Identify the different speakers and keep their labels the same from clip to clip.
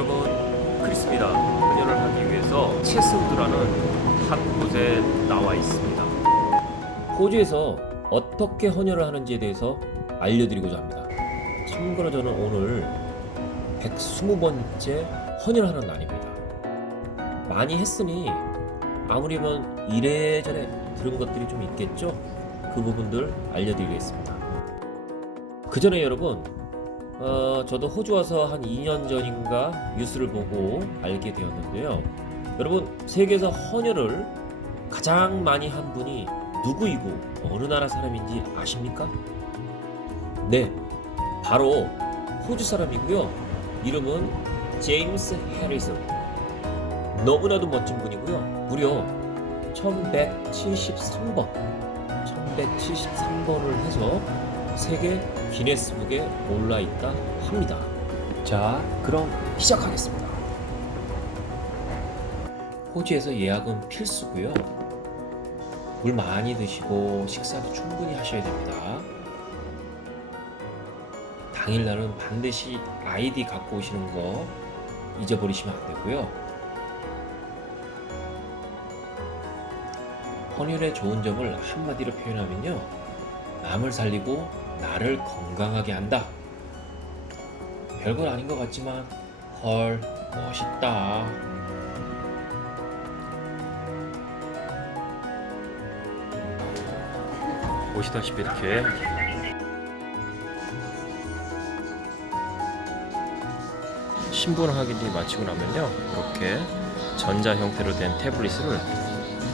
Speaker 1: 여러분 크리스입니다. 헌혈을 하기 위해서 체스우드라는 한 곳에 나와 있습니다. 호주에서 어떻게 헌혈을 하는지에 대해서 알려드리고자 합니다. 참고로 저는 오늘 120번째 헌혈하는 날입니다. 많이 했으니 아무리면 뭐 이래저래 들은 것들이 좀 있겠죠? 그 부분들 알려드리겠습니다. 그 전에 여러분 어, 저도 호주 와서 한 2년 전인가 뉴스를 보고 알게 되었는데요. 여러분, 세계에서 헌혈을 가장 많이 한 분이 누구이고 어느 나라 사람인지 아십니까? 네, 바로 호주 사람이고요. 이름은 제임스 해리슨. 너무나도 멋진 분이고요. 무려 1173번, 1173번을 해서 세계 기네스북에 올라 있다 합니다. 자, 그럼 시작하겠습니다. 호주에서 예약은 필수고요. 물 많이 드시고 식사도 충분히 하셔야 됩니다. 당일날은 반드시 아이디 갖고 오시는 거 잊어버리시면 안 되고요. 헌혈의 좋은 점을 한마디로 표현하면요. 남을 살리고 나를 건강하게 한다. 별건 아닌 것 같지만 헐 멋있다. 보시다시피 이렇게 신분 확인이 마치고 나면요 이렇게 전자 형태로 된 태블릿을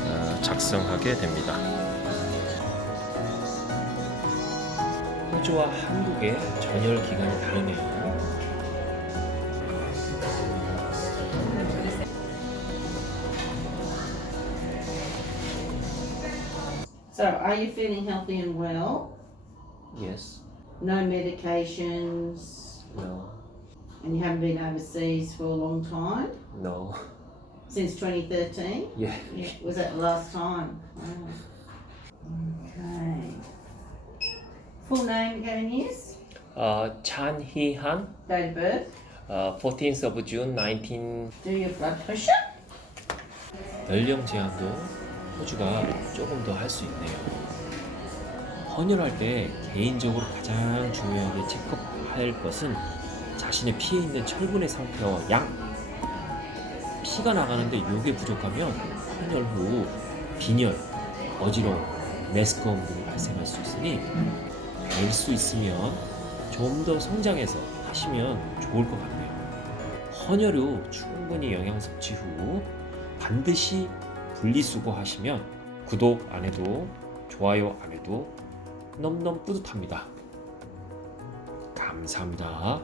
Speaker 1: 어, 작성하게 됩니다. 호주와 한국의 전열 기간이 다르네요.
Speaker 2: So, are you feeling healthy and well?
Speaker 1: Yes.
Speaker 2: No medications,
Speaker 1: No.
Speaker 2: and you haven't been overseas for a long time?
Speaker 1: No.
Speaker 2: Since 2013?
Speaker 1: Yeah.
Speaker 2: Yeah, was that the last time? Wow. Okay. Full name again is?
Speaker 1: 어, 찬희한
Speaker 2: Date of birth?
Speaker 1: 어, 14th of June 19
Speaker 2: Do your blood pressure?
Speaker 1: 연령 제한도 호주가 조금 더 할 수 있네요. 헌혈할 때 개인적으로 가장 중요하게 체크할 것은 자신의 피에 있는 철분의 상태와 양. 피가 나가는데 요게 부족하면 헌혈 후 빈혈, 어지러움, 메스꺼움 등이 발생할 수 있으니 될수 있으면 좀 더 성장해서 하시면 좋을 것 같네요. 헌혈 후 충분히 영양 섭취 후 반드시 분리수거 하시면 구독 안 해도 좋아요 안 해도 너무너무 뿌듯합니다. 감사합니다.